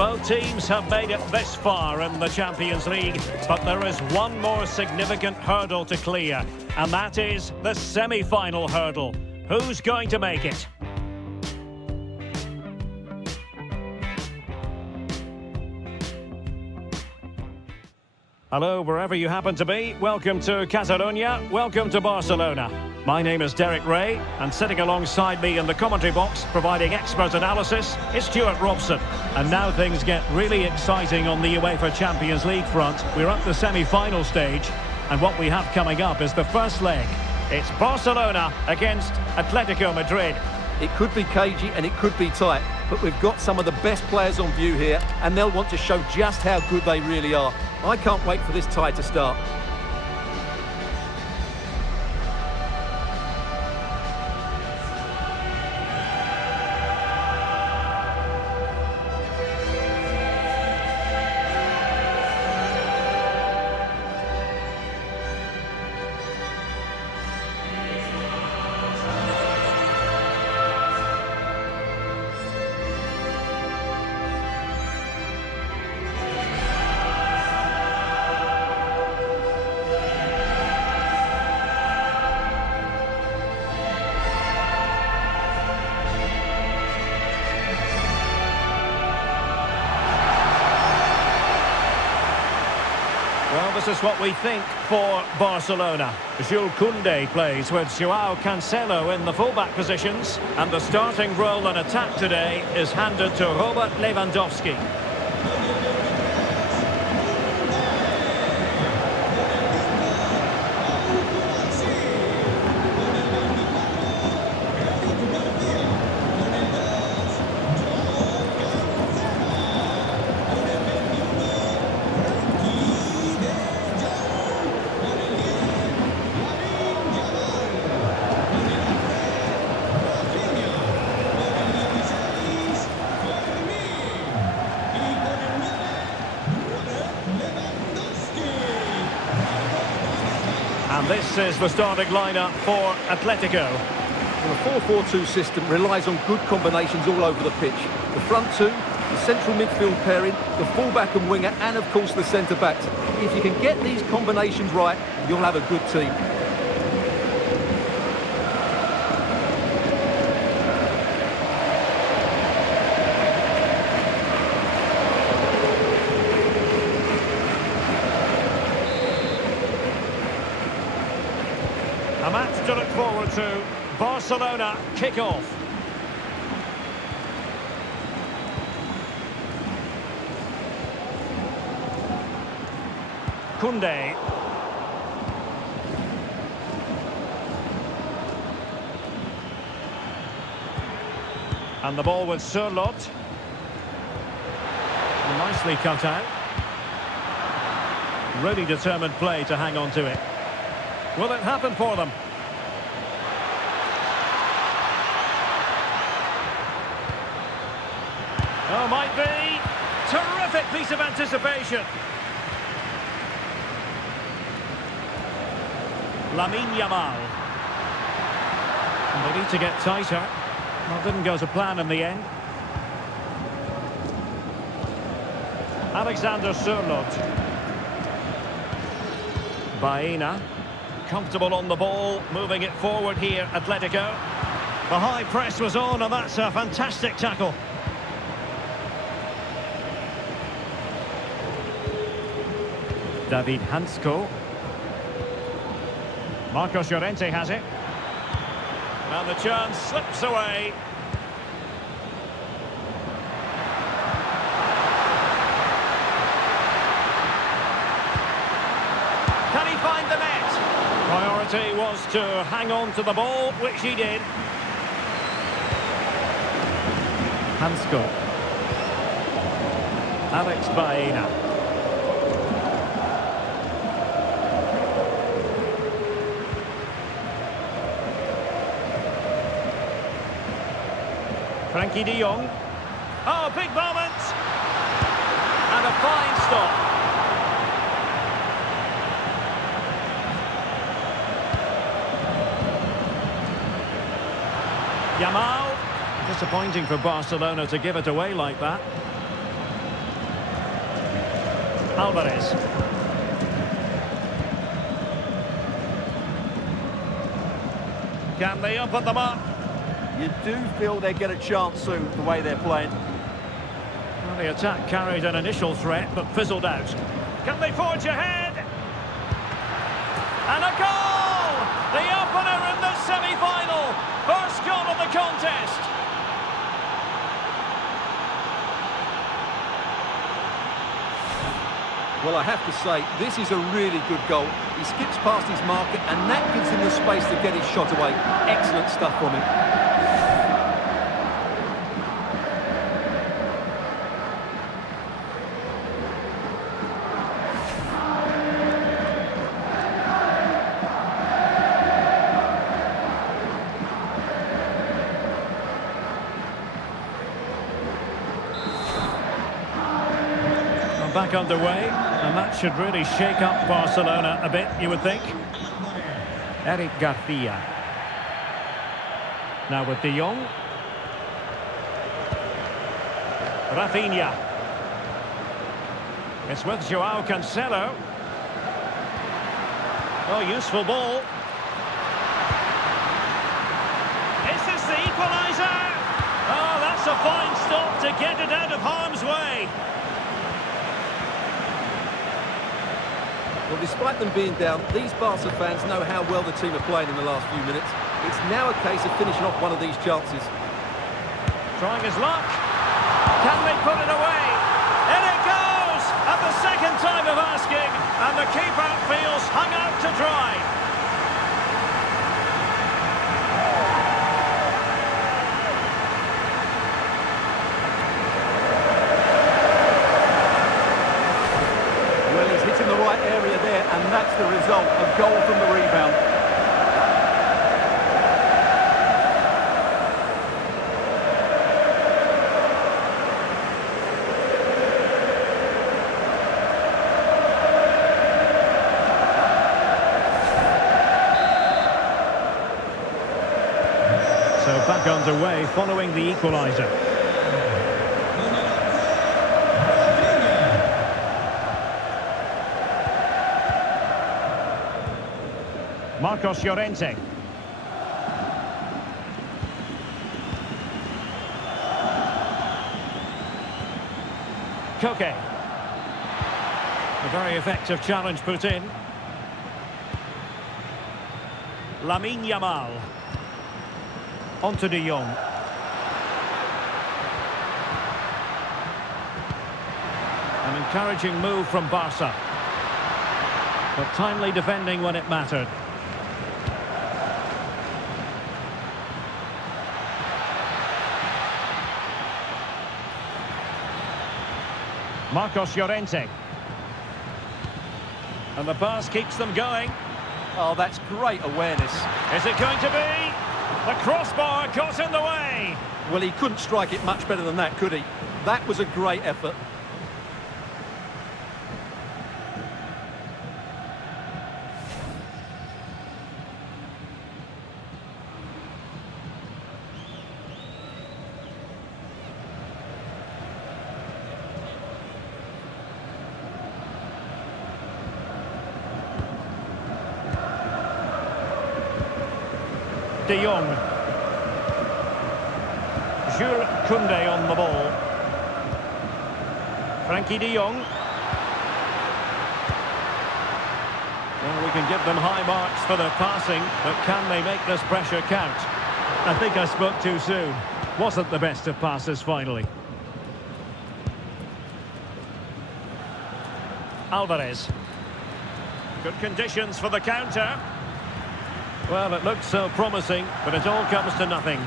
Both teams have made it this far in the Champions League, but there is one more significant hurdle to clear, and that is the semi-final hurdle. Who's going to make it? Hello, wherever you happen to be. Welcome to Catalonia. Welcome to Barcelona. My name is Derek Ray, and sitting alongside me in the commentary box, providing expert analysis, is Stuart Robson. And now things get really exciting on the UEFA Champions League front. We're at the semi-final stage, and what we have coming up is the first leg. It's Barcelona against Atletico Madrid. It could be cagey and it could be tight, but we've got some of the best players on view here, and they'll want to show just how good they really are. I can't wait for this tie to start. Well, this is what we think for Barcelona. Jules Koundé plays with Joao Cancelo in the fullback positions, and the starting role in attack today is handed to Robert Lewandowski. And this is the starting lineup for Atletico. The 4-4-2 system relies on good combinations all over the pitch. The front two, the central midfield pairing, the fullback and winger, and of course the centre-backs. If you can get these combinations right, you'll have a good team. A match to look forward to. Barcelona kickoff. Koundé. And the ball with Sørloth. Nicely cut out. Really determined play to hang on to it. Will it happen for them? Oh, might be. Terrific piece of anticipation. Lamine Yamal. And they need to get tighter. Well, didn't go to plan in the end. Alexander Sørloth. Baena. Comfortable on the ball, moving it forward here, Atletico. The high press was on, and that's a fantastic tackle. David Hansko. Marcos Llorente has it. And the chance slips away. Can he find the net? Priority was to hang on to the ball, which he did. Hansko. Alex Baena. Frankie de Jong. Oh, big moment! And a fine stop. Yamal. Disappointing for Barcelona to give it away like that. Alvarez. Can they open them up? You do feel they get a chance soon, the way they're playing. Well, the attack carried an initial threat, but fizzled out. Can they forge ahead? And a goal! The opener in the semi-final. First goal of the contest. Well, I have to say, this is a really good goal. He skips past his marker, and that gives him the space to get his shot away. Excellent stuff from him. Back underway, and that should really shake up Barcelona a bit, you would think. Eric Garcia. Now with De Jong. Rafinha. It's with Joao Cancelo. Oh, useful ball. Is this the equaliser? Oh, that's a fine stop to get it out of harm's way. Well, despite them being down, these Barca fans know how well the team are playing in the last few minutes. It's now a case of finishing off one of these chances. Trying his luck. Can they put it away? In it goes! At the second time of asking, and the keeper feels hung out to dry. And that's the result, a goal from the rebound. So back underway following the equaliser. Marcos Llorente. Koke. A very effective challenge put in. Lamine Yamal. On to De Jong. An encouraging move from Barca. But timely defending when it mattered. Marcos Llorente. And the pass keeps them going. Oh, that's great awareness. Is it going to be? The crossbar got in the way. Well, he couldn't strike it much better than that, could he? That was a great effort. De Jong. Jules Koundé on the ball. Frankie De Jong. Well, we can give them high marks for their passing, but can they make this pressure count? I think I spoke too soon. Wasn't the best of passes finally. Alvarez. Good conditions for the counter. Well, it looked so promising, but it all comes to nothing.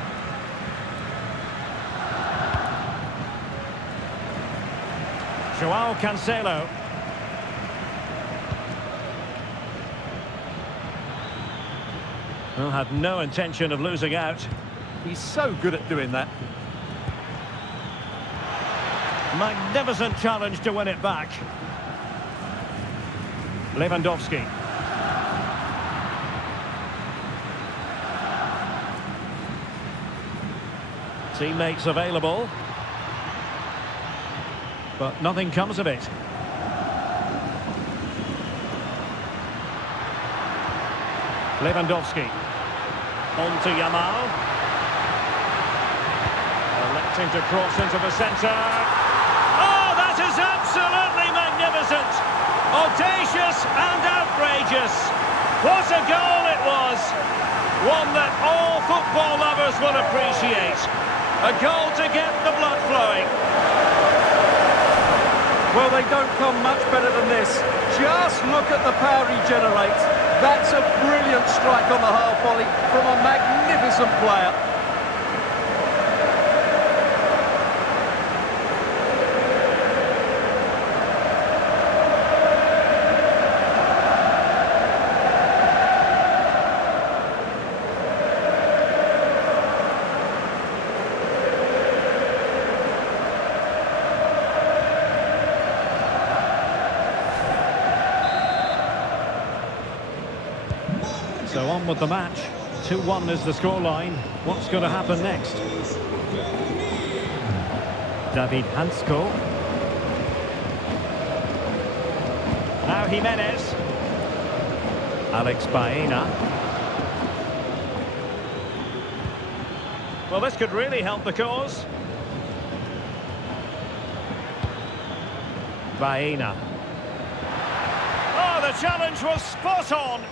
Joao Cancelo. Well, had no intention of losing out. He's so good at doing that. Magnificent challenge to win it back. Lewandowski. Teammates available. But nothing comes of it. Lewandowski. On to Yamal. Electing to cross into the centre. Oh, that is absolutely magnificent! Audacious and outrageous. What a goal it was! One that all football lovers will appreciate. A goal to get the blood flowing. Well, they don't come much better than this. Just look at the power he generates. That's a brilliant strike on the half volley from a magnificent player. So on with the match. 2-1 is the scoreline. What's going to happen next? David Hansko. Now Jimenez. Alex Baena. Well, this could really help the cause. Baena. Oh, the challenge was spot on.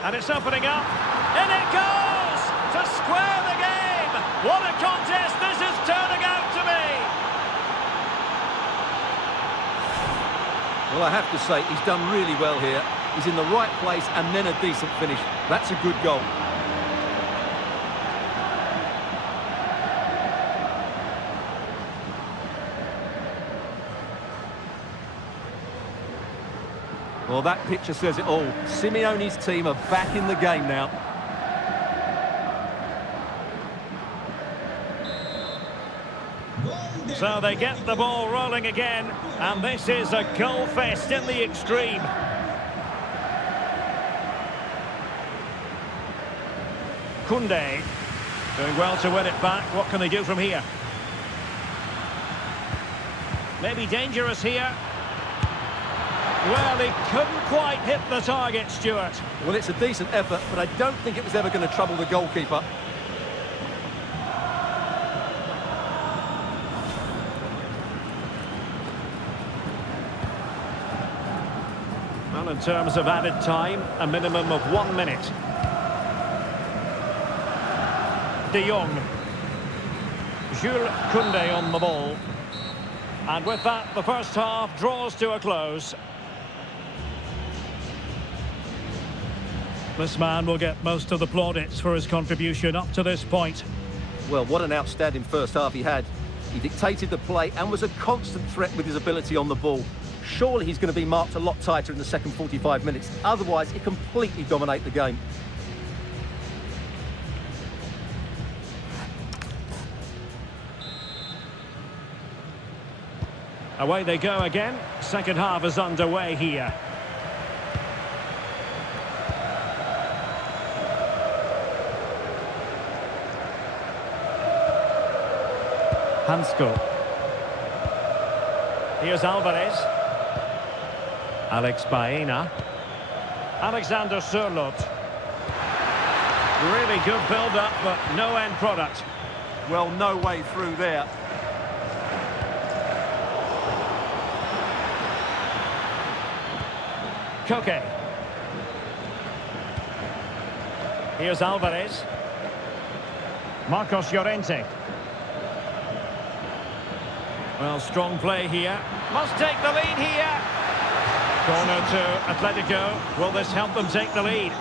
And it's opening up. In it goes! To square the game! What a contest this is turning out to be! Well, I have to say, he's done really well here. He's in the right place and then a decent finish. That's a good goal. Well, that picture says it all. Simeone's team are back in the game now. So they get the ball rolling again, and this is a goal fest in the extreme. Koundé doing well to win it back. What can they do from here? Maybe dangerous here. Well, he couldn't quite hit the target, Stuart. Well, it's a decent effort, but I don't think it was ever going to trouble the goalkeeper. Well, in terms of added time, a minimum of 1 minute. De Jong. Jules Koundé on the ball. And with that, the first half draws to a close. This man will get most of the plaudits for his contribution up to this point. Well, what an outstanding first half he had. He dictated the play and was a constant threat with his ability on the ball. Surely he's going to be marked a lot tighter in the second 45 minutes. Otherwise, he completely dominate the game. Away they go again. Second half is underway here. Hansko. Here's Alvarez. Alex Baena. Alexander Sørloth. Really good build-up, but no end product. Well, no way through there. Koke. Here's Alvarez. Marcos Llorente. Well, strong play here. Must take the lead here. Corner to Atletico. Will this help them take the lead?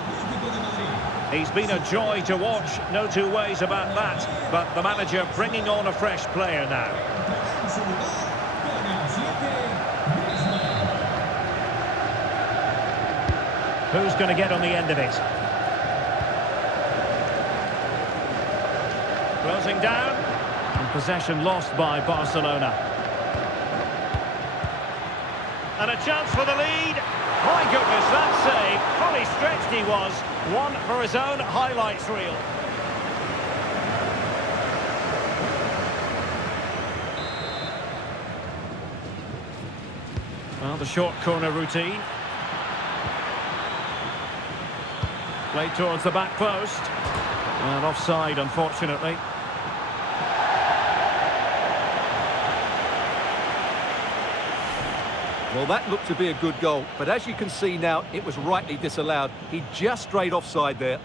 He's been a joy to watch. No two ways about that. But the manager bringing on a fresh player now. Who's going to get on the end of it? Closing down. And possession lost by Barcelona. And a chance for the lead. My goodness, that save. Fully stretched he was. One for his own highlights reel. Well, the short corner routine. Played towards the back post. And offside, unfortunately. Well, that looked to be a good goal, but as you can see now, it was rightly disallowed. He just strayed offside there.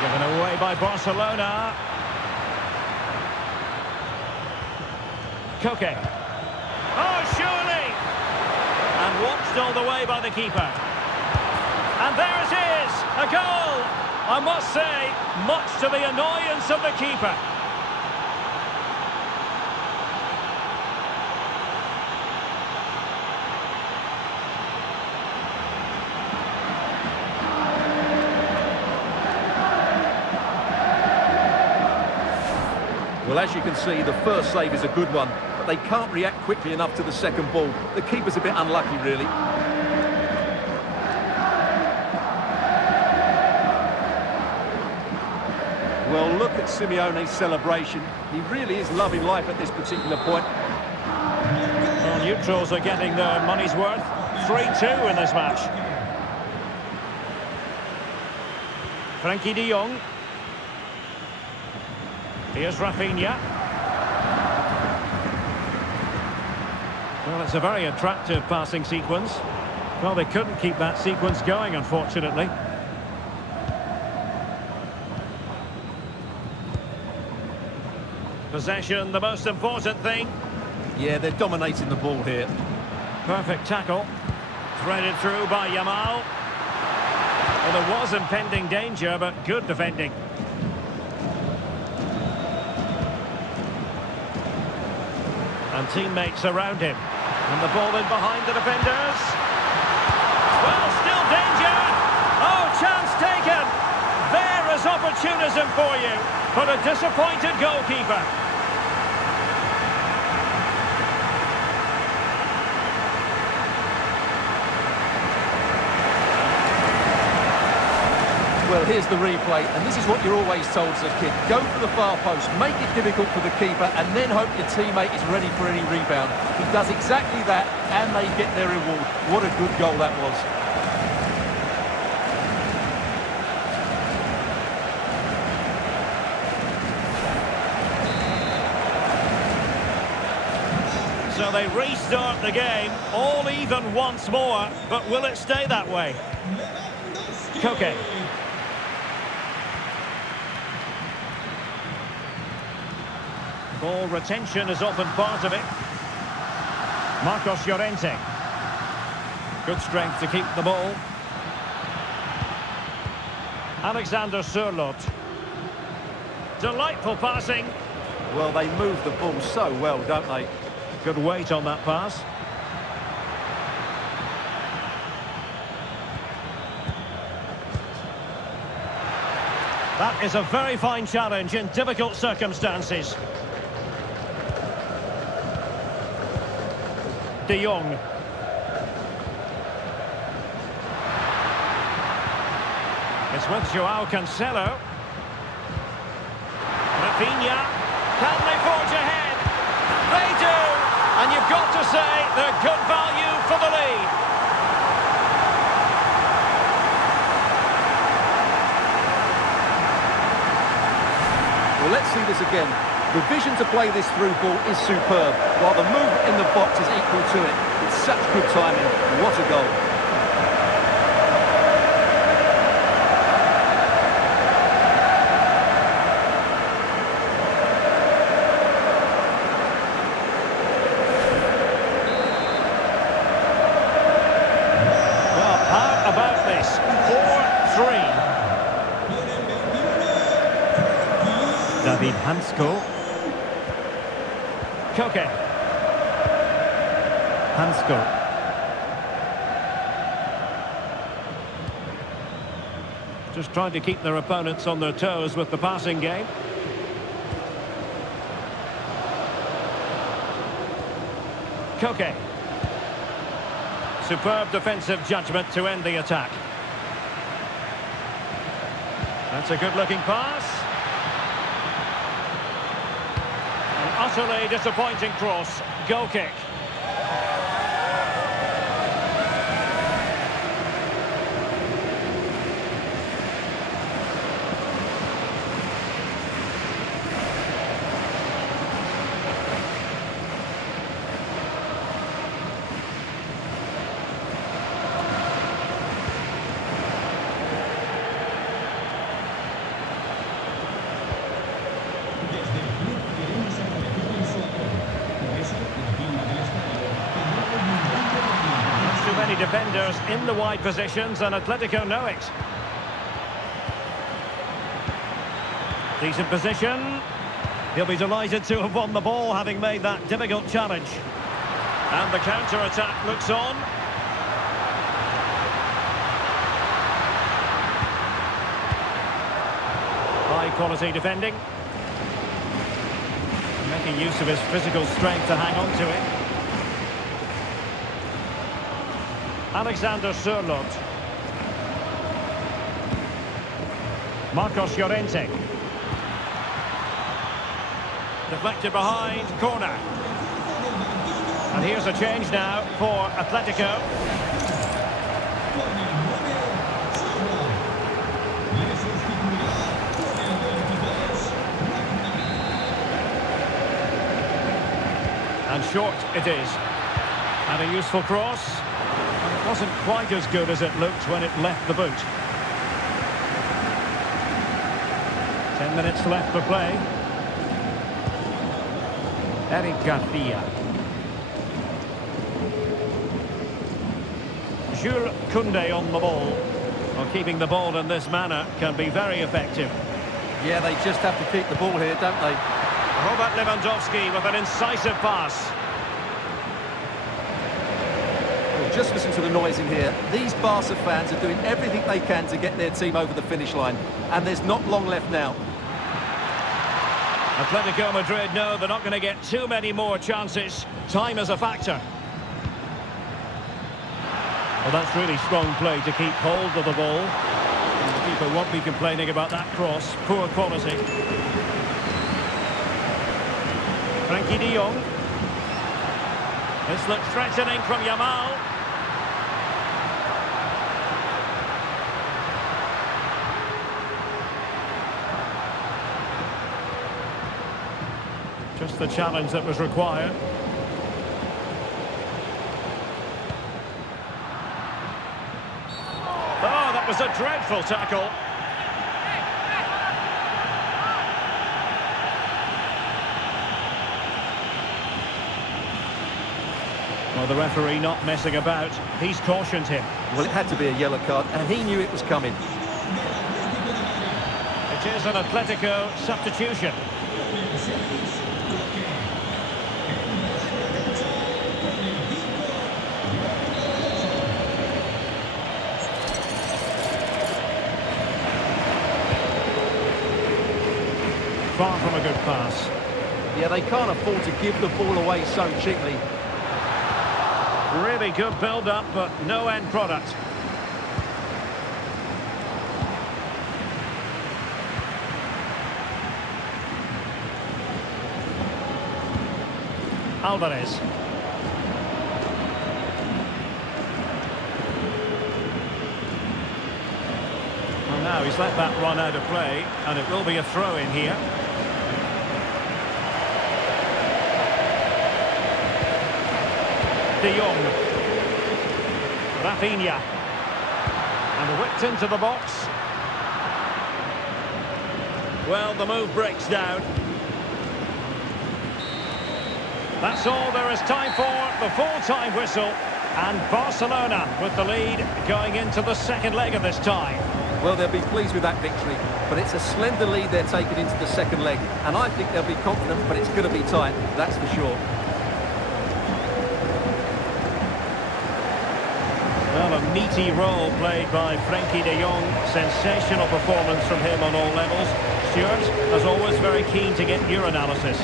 Given away by Barcelona. Koke. Oh, surely! And watched all the way by the keeper. And there it is! A goal! I must say, much to the annoyance of the keeper. Well, as you can see, the first save is a good one, but they can't react quickly enough to the second ball. The keeper's a bit unlucky, really. Well, look at Simeone's celebration. He really is loving life at this particular point. Well, neutrals are getting their money's worth. 3-2 in this match. Frankie de Jong. Here's Rafinha. Well, it's a very attractive passing sequence. Well, they couldn't keep that sequence going, unfortunately. Possession, the most important thing. Yeah, they're dominating the ball here. Perfect tackle. Threaded through by Yamal. Well, there was impending danger, but good defending. And teammates around him. And the ball in behind the defenders. Well, still danger. Oh, chance taken. There is opportunism for you. But a disappointed goalkeeper. Well, here's the replay, and this is what you're always told as a kid. Go for the far post, make it difficult for the keeper, and then hope your teammate is ready for any rebound. He does exactly that, and they get their reward. What a good goal that was. So they restart the game, all even once more, but will it stay that way? Koke. Ball retention is often part of it. Marcos Llorente. Good strength to keep the ball. Alexander Sørloth. Delightful passing. Well, they move the ball so well, don't they? Good weight on that pass. That is a very fine challenge in difficult circumstances. De Jong. It's with Joao Cancelo. Rafinha. Can they forge ahead? They do! And you've got to say they're good value for the lead. Well, let's see this again. The vision to play this through ball is superb, while the movement in the box is equal to it. It's such good timing. What a goal. Well, how about this? 4-3. David Hansko. Koke. Hansko. Just trying to keep their opponents on their toes with the passing game. Koke. Superb defensive judgment to end the attack. That's a good-looking pass. An utterly disappointing cross. Goal kick. Too many defenders in the wide positions, and Atletico know it. Decent position. He'll be delighted to have won the ball, having made that difficult challenge. And the counter-attack looks on. High-quality defending. Making use of his physical strength to hang on to it. Alexander Sørloth. Marcos Llorente. Deflected behind, corner. And here's a change now for Atletico. And short it is. And a useful cross. And it wasn't quite as good as it looked when it left the boot. 10 minutes left for play. Eric Garcia. Jules Koundé on the ball. Well, keeping the ball in this manner can be very effective. Yeah, they just have to keep the ball here, don't they? Robert Lewandowski with an incisive pass. Well, just listen to the noise in here. These Barca fans are doing everything they can to get their team over the finish line. And there's not long left now. Atletico Madrid know they're not going to get too many more chances. Time is a factor. Well, that's really strong play to keep hold of the ball. And the keeper won't be complaining about that cross. Poor quality. Frankie de Jong. This looks threatening from Yamal. Just the challenge that was required. Oh, that was a dreadful tackle. Well, the referee not messing about. He's cautioned him. Well, it had to be a yellow card, and he knew it was coming. It is an Atletico substitution. Far from a good pass. Yeah, they can't afford to give the ball away so cheaply. Really good build-up, but no end product. Alvarez. Well, now he's let that run out of play, and it will be a throw-in here. De Jong. Rafinha. And whipped into the box. Well, the move breaks down. That's all there is time for, the full-time whistle. And Barcelona with the lead going into the second leg of this tie. Well, they'll be pleased with that victory, but it's a slender lead they're taking into the second leg. And I think they'll be confident, but it's going to be tight, that's for sure. Well, a meaty role played by Frankie de Jong. Sensational performance from him on all levels. Stuart, as always, very keen to get your analysis.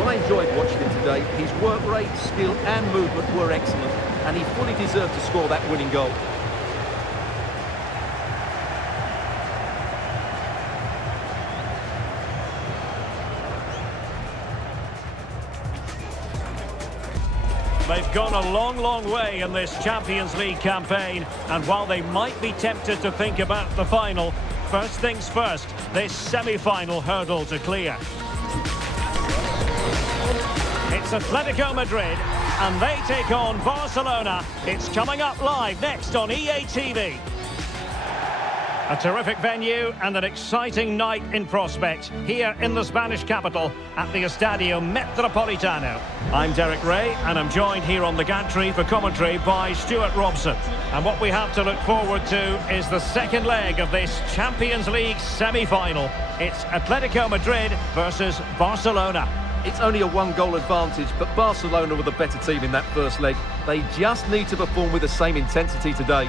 Well, I enjoyed watching him today. His work rate, skill and movement were excellent. and he fully deserved to score that winning goal. They've gone a long, long way in this Champions League campaign, and while they might be tempted to think about the final, first things first, this semi-final hurdle to clear. It's Atletico Madrid, and they take on Barcelona. It's coming up live next on EA TV. A terrific venue and an exciting night in prospect here in the Spanish capital at the Estadio Metropolitano. I'm Derek Ray, and I'm joined here on the gantry for commentary by Stuart Robson. And what we have to look forward to is the second leg of this Champions League semi-final. It's Atletico Madrid versus Barcelona. It's only a one-goal advantage, but Barcelona were the better team in that first leg. They just need to perform with the same intensity today.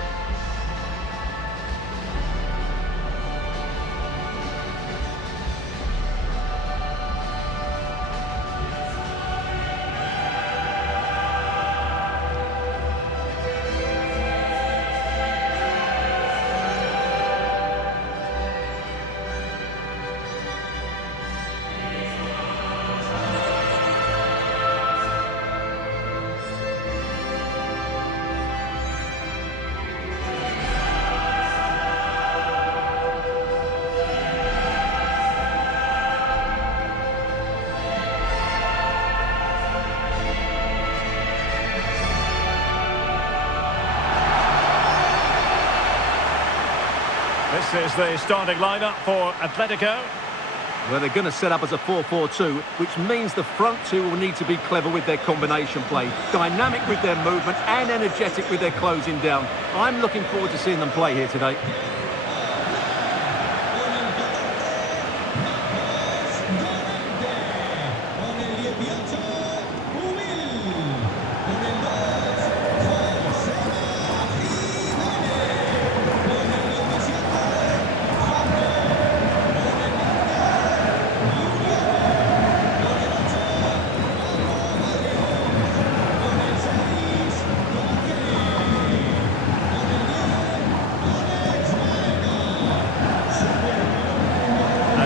This is the starting lineup for Atletico. Well, they're going to set up as a 4-4-2, which means the front two will need to be clever with their combination play, dynamic with their movement and energetic with their closing down. I'm looking forward to seeing them play here today.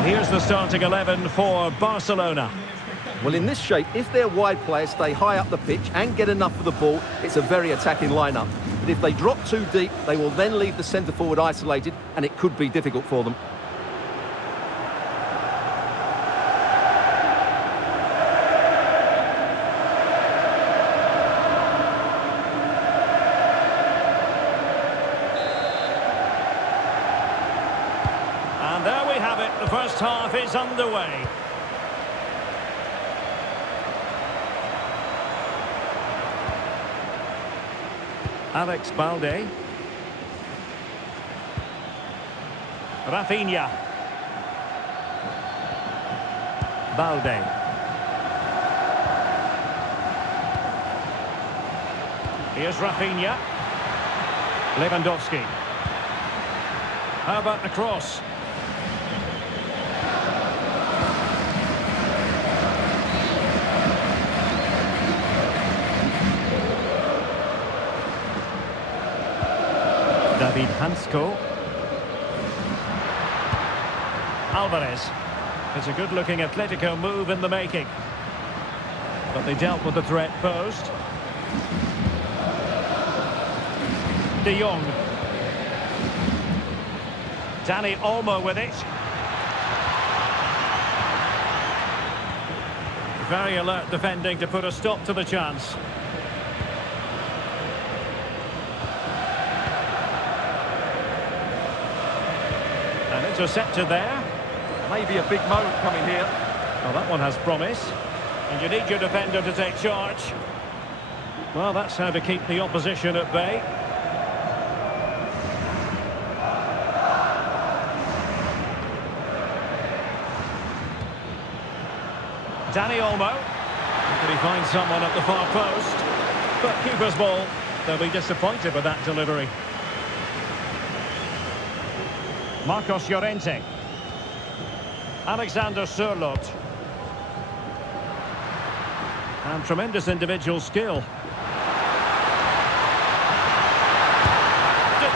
Here's the starting 11 for Barcelona. Well, in this shape, if their wide players stay high up the pitch and get enough of the ball, it's a very attacking lineup. But if they drop too deep, they will then leave the centre-forward isolated, and it could be difficult for them. And there we have it, the first half is underway. Alex Balde. Rafinha. Balde. Here's Rafinha. Lewandowski. How about the cross? David Hansko. Alvarez. It's a good-looking Atletico move in the making. But they dealt with the threat posed. De Jong. Dani Olmo with it. Very alert defending to put a stop to the chance. And intercepted there. Maybe a big moment coming here. Well, that one has promise. And you need your defender to take charge. Well, that's how to keep the opposition at bay. Dani Olmo. Can he find someone at the far post? But keeper's ball. They'll be disappointed with that delivery. Marcos Llorente. Alexander Sørloth. And tremendous individual skill.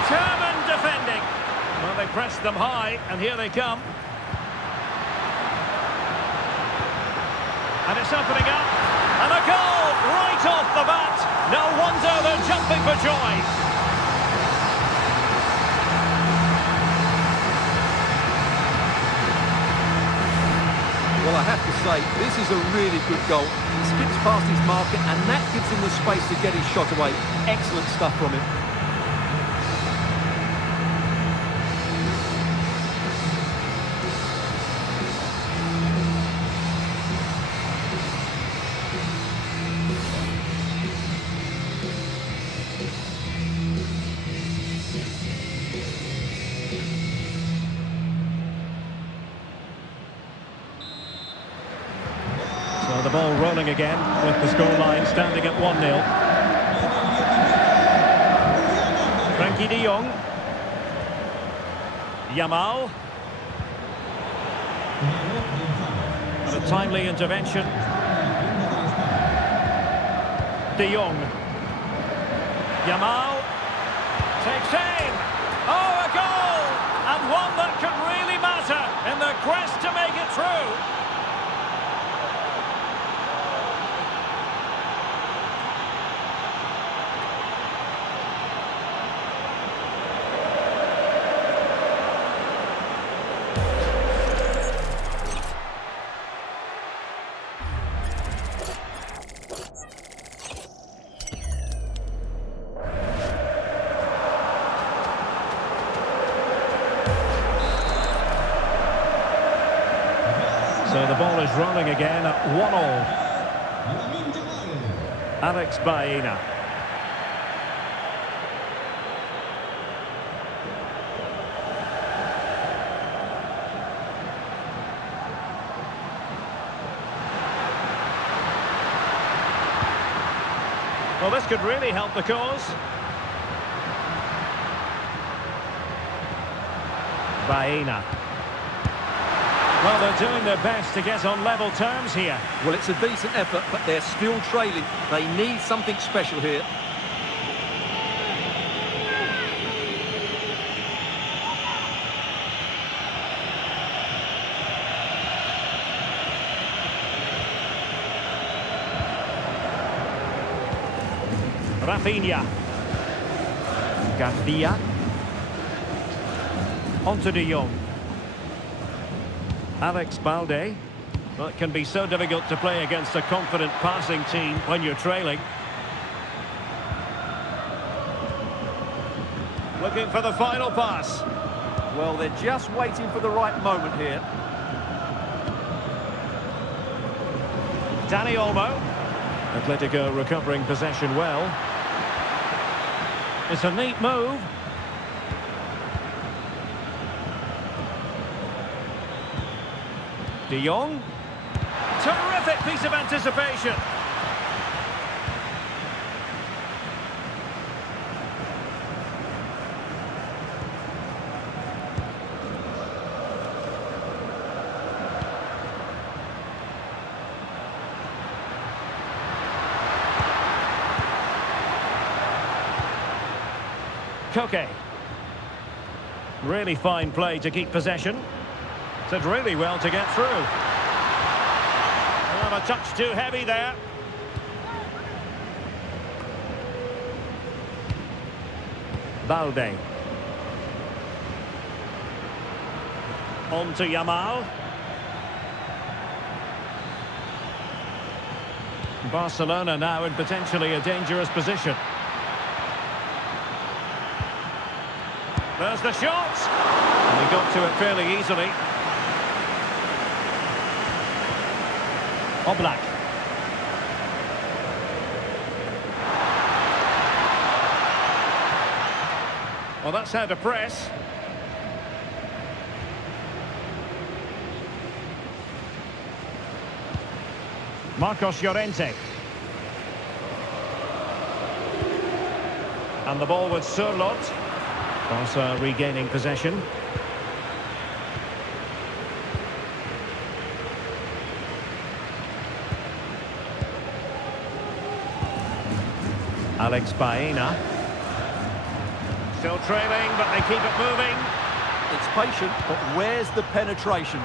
Determined defending. Well, they pressed them high, and here they come. And it's opening up. And a goal right off the bat. No wonder they're jumping for joy. Well, I have to say, this is a really good goal. He skips past his marker, and that gives him the space to get his shot away. Excellent stuff from him. So the ball rolling again with the scoreline standing at 1-0. Frankie de Jong. Yamal. And a timely intervention. De Jong. Yamal. Takes aim. Oh, a goal! And one that could really matter in the quest to make it through. So the ball is rolling again at 1-1. Alex Baena. Well, this could really help the cause. Baena. Well, they're doing their best to get on level terms here. Well, it's a decent effort, but they're still trailing. They need something special here. Rafinha. Garcia. Onto de Jong. Alex Balde. Well, it can be so difficult to play against a confident passing team when you're trailing. Looking for the final pass. Well, they're just waiting for the right moment here. Dani Olmo. Atletico recovering possession well. It's a neat move. De Jong. Terrific piece of anticipation. Koke. Really fine play to keep possession. Did really well to get through. Well, a touch too heavy there. Balde. On to Yamal. Barcelona now in potentially a dangerous position. There's the shot. And he got to it fairly easily. Oblak. Well, that's how to press. Marcos Llorente. And the ball with Surlot. Barca regaining possession. Alex Baena. Still trailing, but they keep it moving. It's patient, but where's the penetration?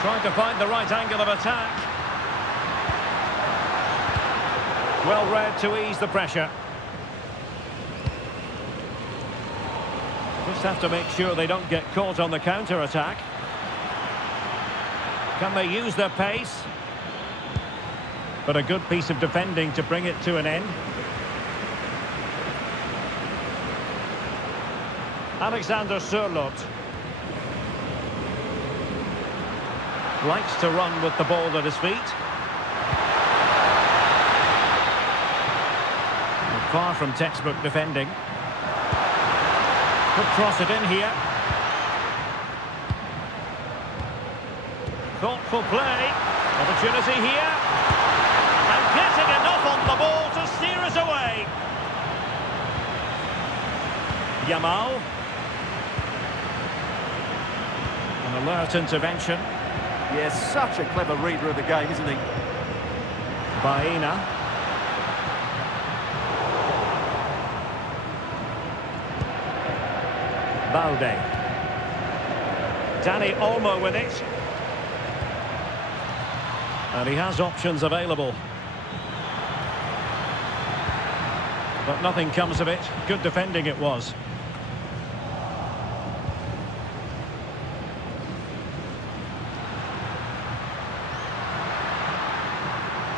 Trying to find the right angle of attack. Well read to ease the pressure. Just have to make sure they don't get caught on the counter-attack. Can they use their pace? But a good piece of defending to bring it to an end. Alexander Sørloth likes to run with the ball at his feet. Far from textbook defending. Could cross it in here. Thoughtful play. Opportunity here. And getting enough on the ball to steer us away. Yamal. An alert intervention. Yes, such a clever reader of the game, isn't he? Baena. Balde. Dani Olmo with it. And he has options available. But nothing comes of it. Good defending it was.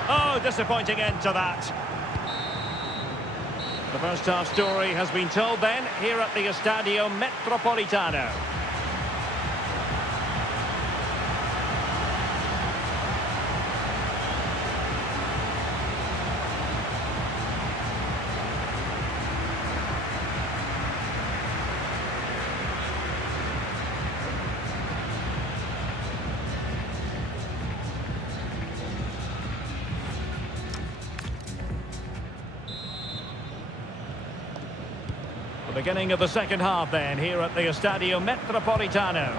Oh, disappointing end to that. The first half story has been told then, here at the Estadio Metropolitano. The beginning of the second half then, here at the Estadio Metropolitano.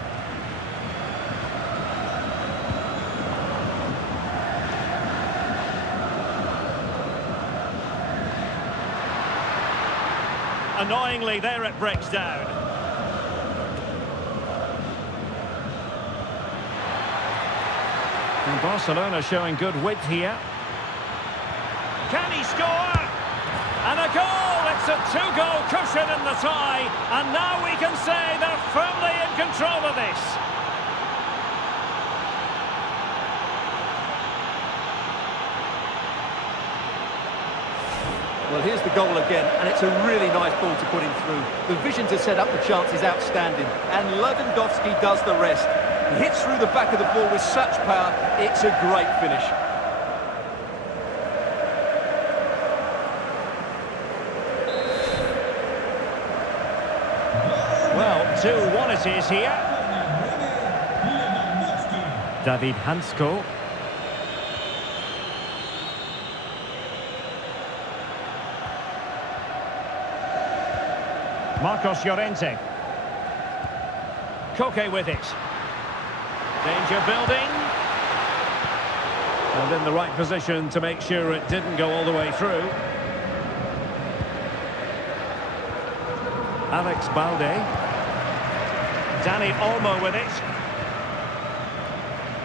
Annoyingly, there it breaks down. And Barcelona showing good width here. Can he score? And a goal! It's a two-goal cushion in the tie, and now we can say they're firmly in control of this. Well, here's the goal again, and it's a really nice ball to put him through. The vision to set up the chance is outstanding, and Lewandowski does the rest. He hits through the back of the ball with such power, it's a great finish. Well, 2-1 it is here. David Hansko. Marcos Llorente. Koke with it. Danger building. And in the right position to make sure it didn't go all the way through. Alex Balde. Dani Olmo with it.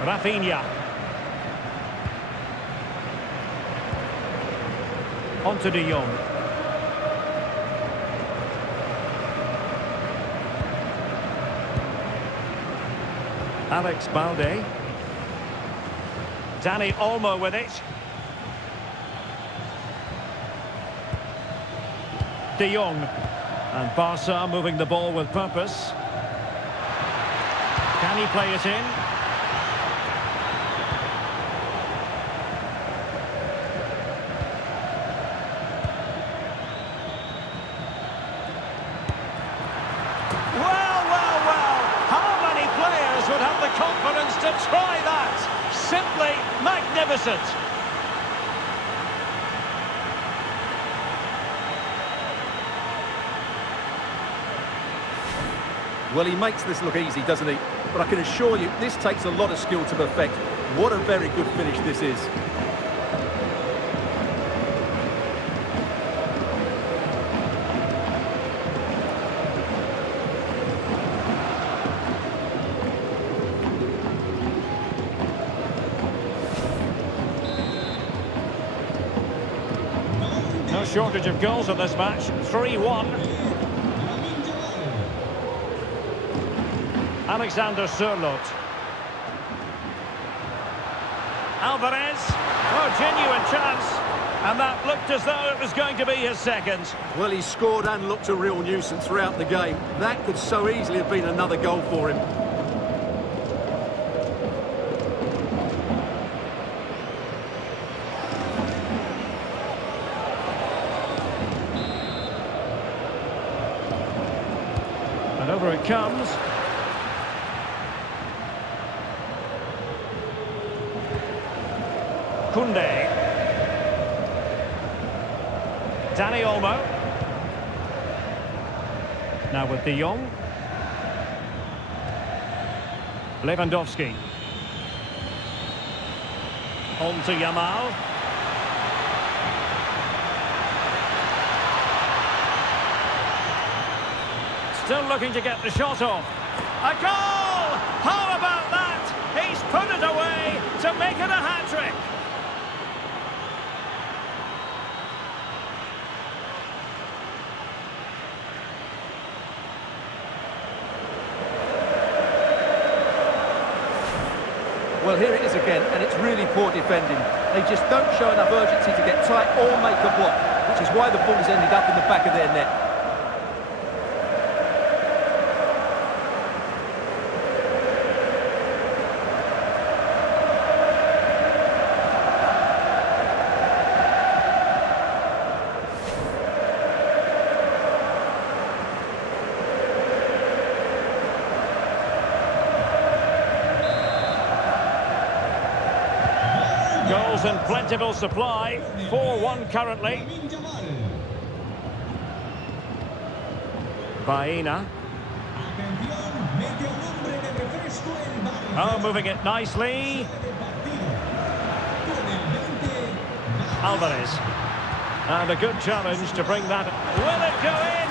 Rafinha. Onto De Jong. Alex Balde. Dani Olmo with it. De Jong. And Barca moving the ball with purpose. Can he play it in? Would have the confidence to try that. Simply magnificent. Well, he makes this look easy, doesn't he? But I can assure you, this takes a lot of skill to perfect. What a very good finish this is. shortage of goals in this match. 3-1. Alexander Sørloth. Alvarez. Oh, genuine chance. And that looked as though it was going to be his second. Well, he scored and looked a real nuisance throughout the game. That could so easily have been another goal for him. And over it comes. Koundé. Dani Olmo. Now with De Jong. Lewandowski. On to Yamal. Still looking to get the shot off. A goal! How about that? He's put it away to make it a hat-trick. Well, here it is again, and it's really poor defending. They just don't show enough urgency to get tight or make a block, which is why the ball's ended up in the back of their net. Goals in plentiful supply. 4-1 currently. Baena. Oh, moving it nicely. Alvarez. And a good challenge to bring that. Will it go in?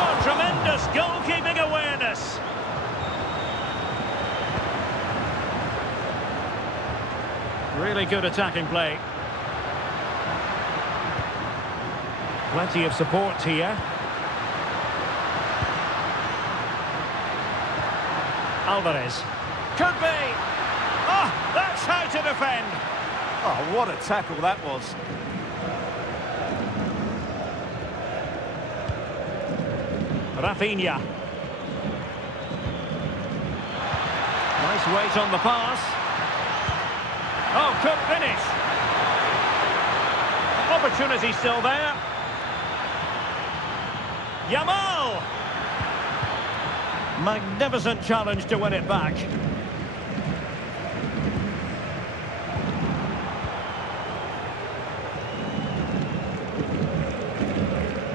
Oh, tremendous goalkeeping awareness. Really good attacking play. Plenty of support here. Alvarez. Could be. Oh, that's how to defend. Oh, what a tackle that was. Rafinha. Nice weight on the pass. Oh, could finish. Opportunity still there. Yamal. Magnificent challenge to win it back.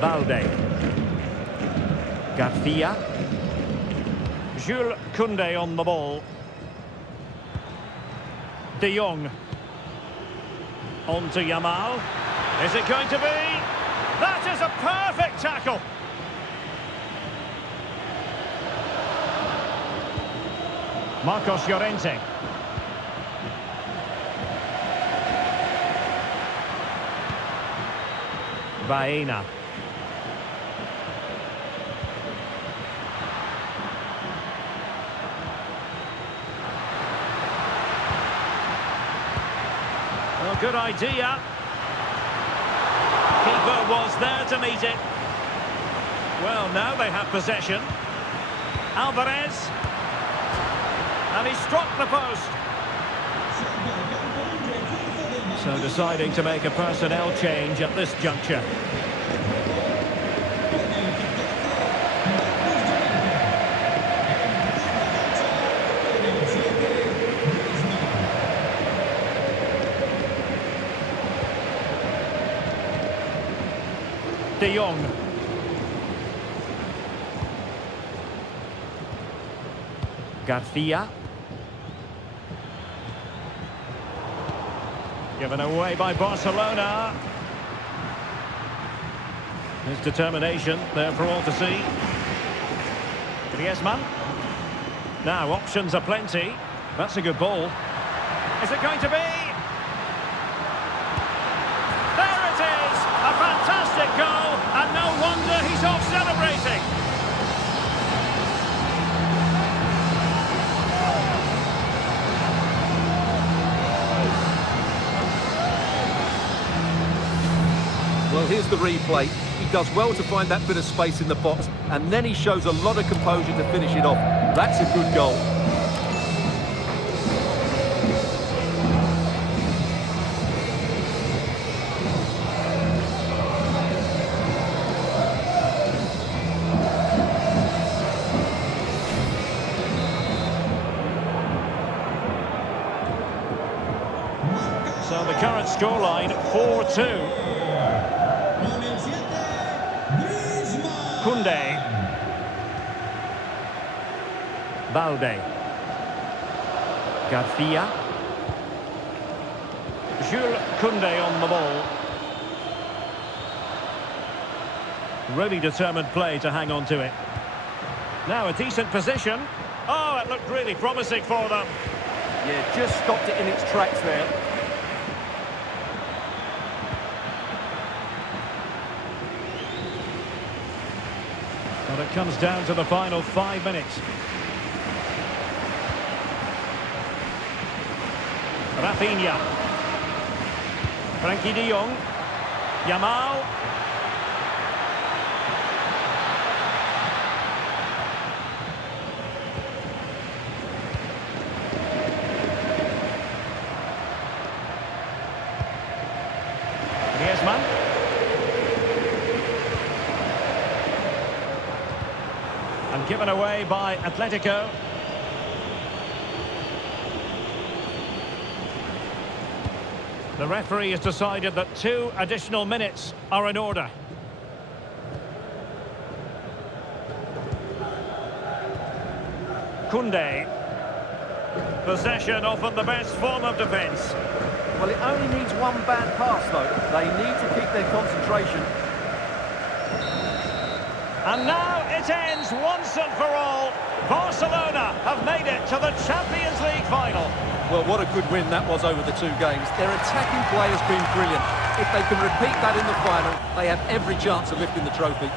Balde. Garcia. Jules Koundé on the ball. De Jong. On to Yamal. Is it going to be? That is a perfect tackle. Marcos Llorente. Baena. Well, good idea. Keeper was there to meet it. Well, now they have possession. Alvarez. And he struck the post. So deciding to make a personnel change at this juncture. De Jong. Garcia. Given away by Barcelona. His determination there for all to see. Griezmann. Now options are plenty. That's a good ball. Is it going to be? There it is! A fantastic He's off celebrating. Well, here's the replay. He does well to find that bit of space in the box, and then he shows a lot of composure to finish it off. That's a good goal. So the current scoreline, 4-2. Koundé. Balde. Garcia. Jules Koundé on the ball. Really determined play to hang on to it. Now a decent position. Oh, it looked really promising for them. Yeah, just stopped it in its tracks there. Well, it comes down to the final 5 minutes. Rafinha. Frankie de Jong. Yamal. Griezmann. And given away by Atletico. The referee has decided that 2 additional minutes are in order. Koundé. Possession often the best form of defence. Well, it only needs one bad pass, though. They need to keep their concentration. And now it ends once and for all. Barcelona have made it to the Champions League final. Well, what a good win that was over the 2 games. Their attacking play has been brilliant. If they can repeat that in the final, they have every chance of lifting the trophy.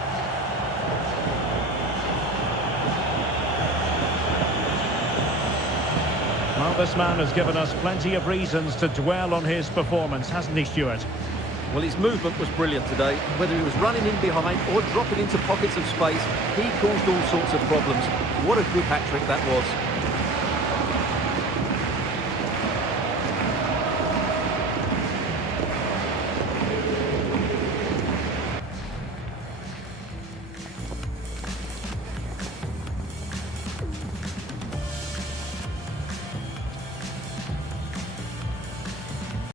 Well, this man has given us plenty of reasons to dwell on his performance, hasn't he, Stuart? Well, his movement was brilliant today. Whether he was running in behind or dropping into pockets of space, he caused all sorts of problems. What a good hat-trick that was.